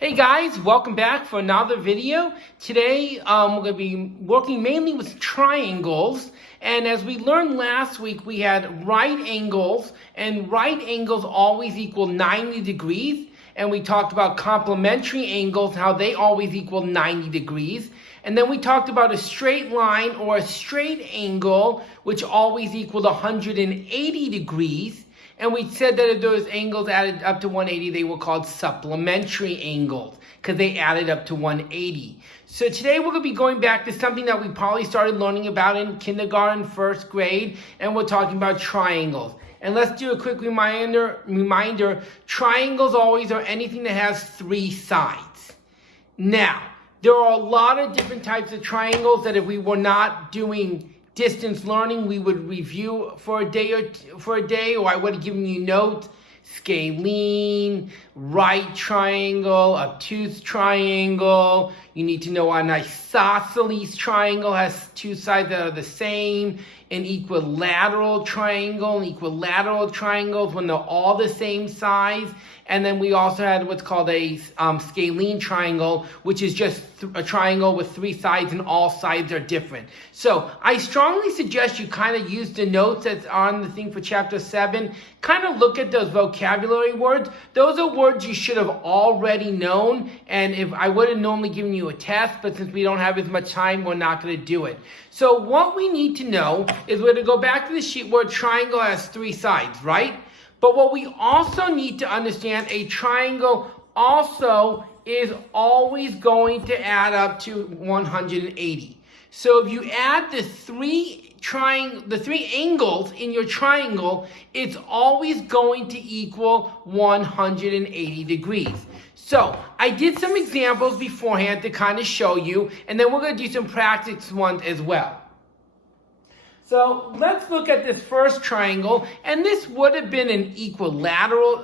Hey guys, welcome back for another video. Today we're going to be working mainly with triangles, and as we learned last week we had right angles, and right angles always equal 90 degrees, and we talked about complementary angles, how they always equal 90 degrees, and then we talked about a straight line or a straight angle which always equaled 180 degrees. And we said that if those angles added up to 180, they were called supplementary angles because they added up to 180. So today we're going to be going back to something that we probably started learning about in kindergarten, first grade, and we're talking about triangles. And let's do a quick reminder, triangles always are anything that has three sides. Now, there are a lot of different types of triangles that if we were not doing distance learning, we would review for a day, or I would have given you notes. Scalene, right triangle, obtuse triangle. You need to know an isosceles triangle has two sides that are the same. An equilateral triangle, and equilateral triangles when they're all the same size. And then we also had what's called a scalene triangle, which is just a triangle with three sides and all sides are different. So I strongly suggest you kind of use the notes that's on the thing for chapter 7. Kind of look at those vocabulary words. Those are words you should have already known. And if I would have normally given you a test, but since we don't have as much time, we're not going to do it. So what we need to know is we're going to go back to the sheet where a triangle has three sides, right? But what we also need to understand, a triangle also is always going to add up to 180. So if you add the three angles in your triangle, it's always going to equal 180 degrees. So I did some examples beforehand to kind of show you, and then we're going to do some practice ones as well. So let's look at this first triangle, and this would have been an equilateral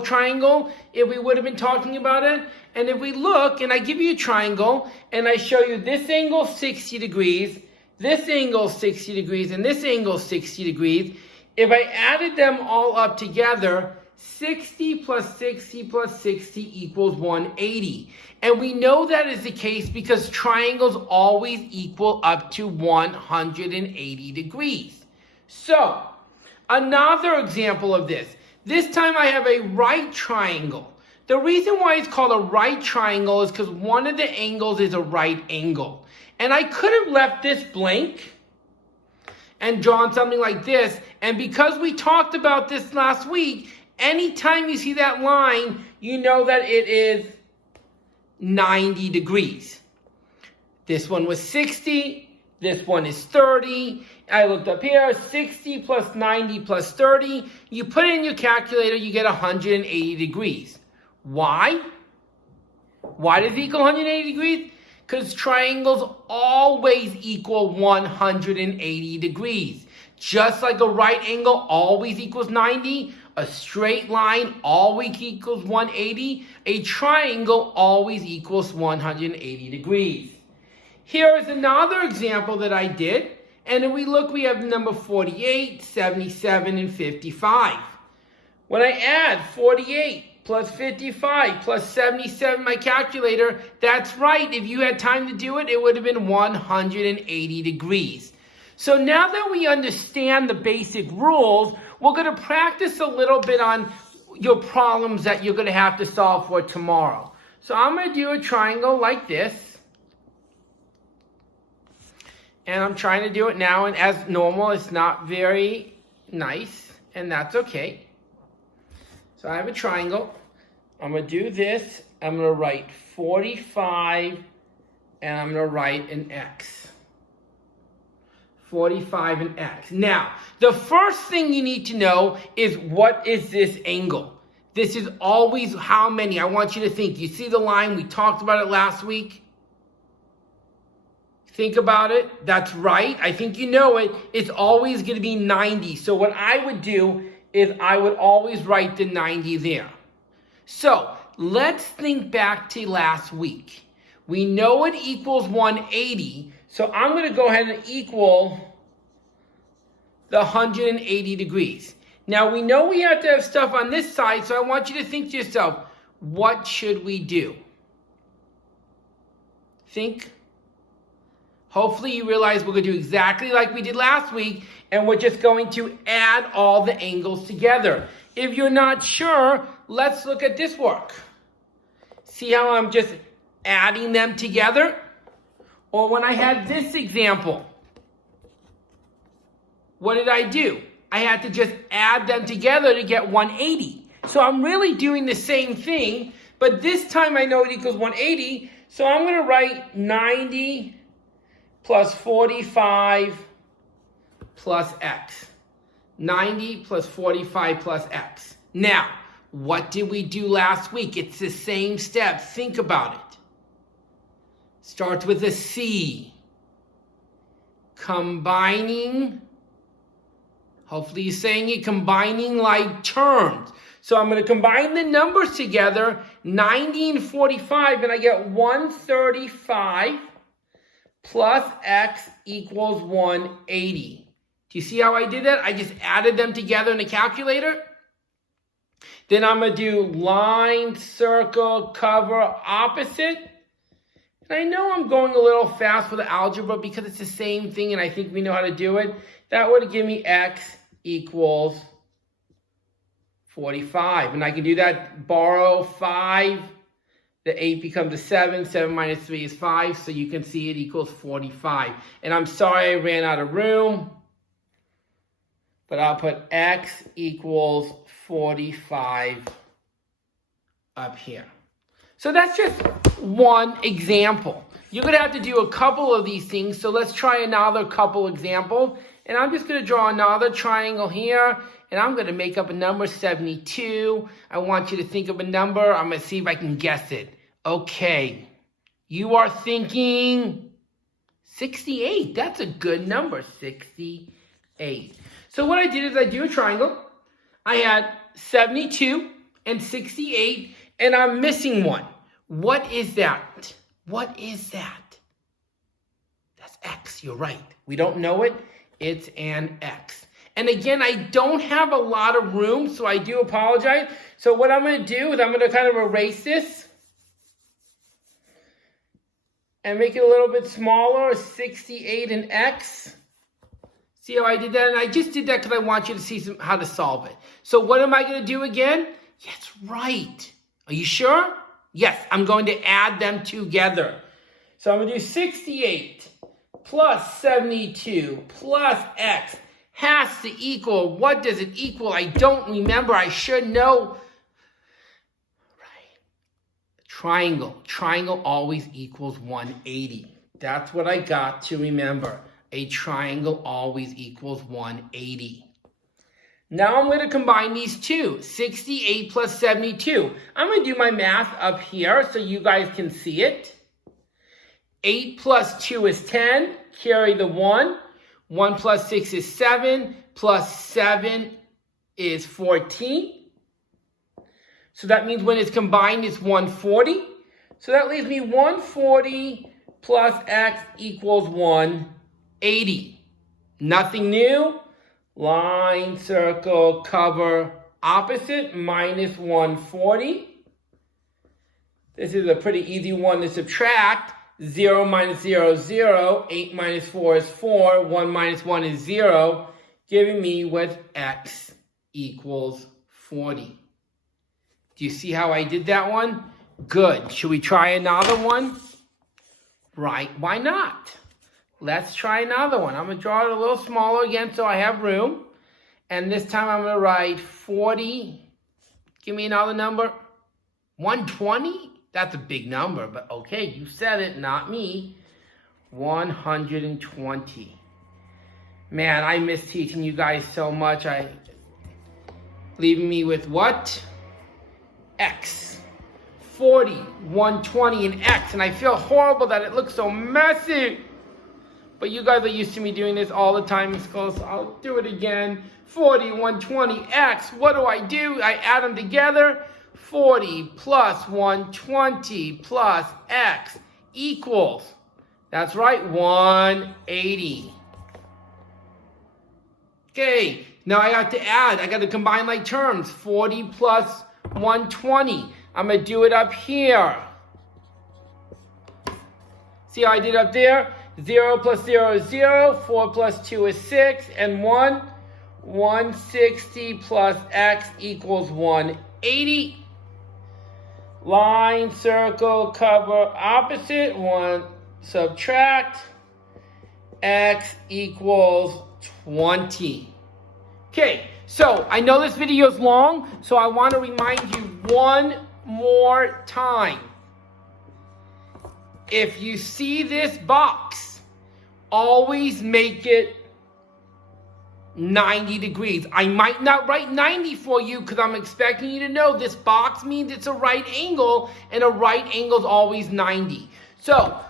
triangle if we would have been talking about it. And if we look, and I give you a triangle, and I show you this angle 60 degrees, this angle 60 degrees, and this angle 60 degrees, if I added them all up together, 60 plus 60 plus 60 equals 180. And we know that is the case because triangles always equal up to 180 degrees. So, another example of this. This time I have a right triangle. The reason why it's called a right triangle is because one of the angles is a right angle. And I could have left this blank and drawn something like this. And because we talked about this last week, anytime you see that line, you know that it is 90 degrees. This one was 60. This one is 30. I looked up here, 60 plus 90 plus 30. You put it in your calculator, you get 180 degrees. Why? Why does it equal 180 degrees? Because triangles always equal 180 degrees. Just like a right angle always equals 90, a straight line always equals 180, a triangle always equals 180 degrees. Here is another example that I did, and if we look, we have the number 48, 77, and 55. When I add 48 plus 55 plus 77, my calculator, that's right, if you had time to do it, it would have been 180 degrees. So now that we understand the basic rules, we're going to practice a little bit on your problems that you're going to have to solve for tomorrow. So I'm going to do a triangle like this. And I'm trying to do it now, and as normal, it's not very nice, and that's okay. So I have a triangle. I'm going to do this. I'm going to write 45, and I'm going to write an X. 45 and X. Now, the first thing you need to know is what is this angle? This is always how many. I want you to think. You see the line? We talked about it last week. Think about it. That's right. I think you know it. It's always going to be 90. So what I would do is I would always write the 90 there. So let's think back to last week. We know it equals 180. So I'm going to go ahead and equal the 180 degrees. Now we know we have to have stuff on this side, so I want you to think to yourself, what should we do? Think. Hopefully you realize we're going to do exactly like we did last week, and we're just going to add all the angles together. If you're not sure, let's look at this work. See how I'm just adding them together? Or when I had this example, what did I do? I had to just add them together to get 180. So I'm really doing the same thing, but this time I know it equals 180, so I'm going to write 90 plus 45 plus x. 90 plus 45 plus x. Now, what did we do last week? It's the same step. Think about it. Starts with a C. Combining. Hopefully you're saying it, combining like terms. So I'm going to combine the numbers together, 90 and 45, and I get 135 plus x equals 180. Do you see how I did that? I just added them together in the calculator. Then I'm going to do line, circle, cover, opposite. And I know I'm going a little fast with the algebra because it's the same thing and I think we know how to do it. That would give me x equals 45. And I can do that, borrow 5. The 8 becomes a 7. 7 minus 3 is 5. So you can see it equals 45. And I'm sorry I ran out of room. But I'll put x equals 45 up here. So that's just one example. You're going to have to do a couple of these things. So let's try another couple examples. And I'm just going to draw another triangle here. And I'm going to make up a number, 72. I want you to think of a number. I'm going to see if I can guess it. Okay. You are thinking 68. That's a good number, 68. So what I did is I do a triangle. I had 72 and 68, and I'm missing one. What is that? What is that? That's x, you're right. We don't know it. It's an x. And again, I don't have a lot of room, so I do apologize. So what I'm going to do is I'm going to kind of erase this and make it a little bit smaller, 68 and x. See how I did that? And I just did that because I want you to see how to solve it. So what am I going to do again? Yes, right. Are you sure? Yes, I'm going to add them together. So I'm going to do 68 plus 72 plus x has to equal, what does it equal? I don't remember. I should know. Right. Triangle. Triangle always equals 180. That's what I got to remember. A triangle always equals 180. Now I'm going to combine these two. 68 plus 72. I'm going to do my math up here so you guys can see it. 8 plus 2 is 10. Carry the 1. 1 plus 6 is 7. Plus 7 is 14. So that means when it's combined, it's 140. So that leaves me 140 plus x equals 180. Nothing new. Line, circle, cover, opposite, minus 140. This is a pretty easy one to subtract. 0 minus 0 is 0. 8 minus 4 is 4. 1 minus 1 is 0. Giving me with x equals 40. Do you see how I did that one? Good. Should we try another one? Right. Why not? Let's try another one. I'm going to draw it a little smaller again so I have room. And this time I'm going to write 40. Give me another number. 120? That's a big number, but okay, you said it, not me. 120. Man, I miss teaching you guys so much. Leaving me with what? X. 40, 120, and x. And I feel horrible that it looks so messy. But you guys are used to me doing this all the time in school, so I'll do it again. 40, 120, x. What do? I add them together. 40 plus 120 plus x equals, that's right, 180. Okay, now I got to add. I got to combine like terms. 40 plus 120. I'm going to do it up here. See how I did up there? 0 plus 0 is 0. 4 plus 2 is 6. And 1. 160 plus x equals 180. Line, circle, cover, opposite. 1 subtract. X equals 20. Okay, so I know this video is long, so I want to remind you one more time. If you see this box, always make it 90 degrees. I might not write 90 for you because I'm expecting you to know this box means it's a right angle, and a right angle is always 90. So,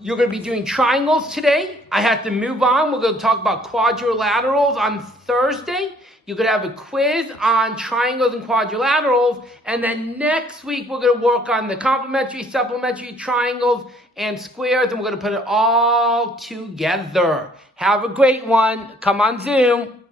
you're going to be doing triangles today. I have to move on. We're going to talk about quadrilaterals on Thursday. You're going to have a quiz on triangles and quadrilaterals. And then next week, we're going to work on the complementary, supplementary triangles and squares. And we're going to put it all together. Have a great one. Come on Zoom.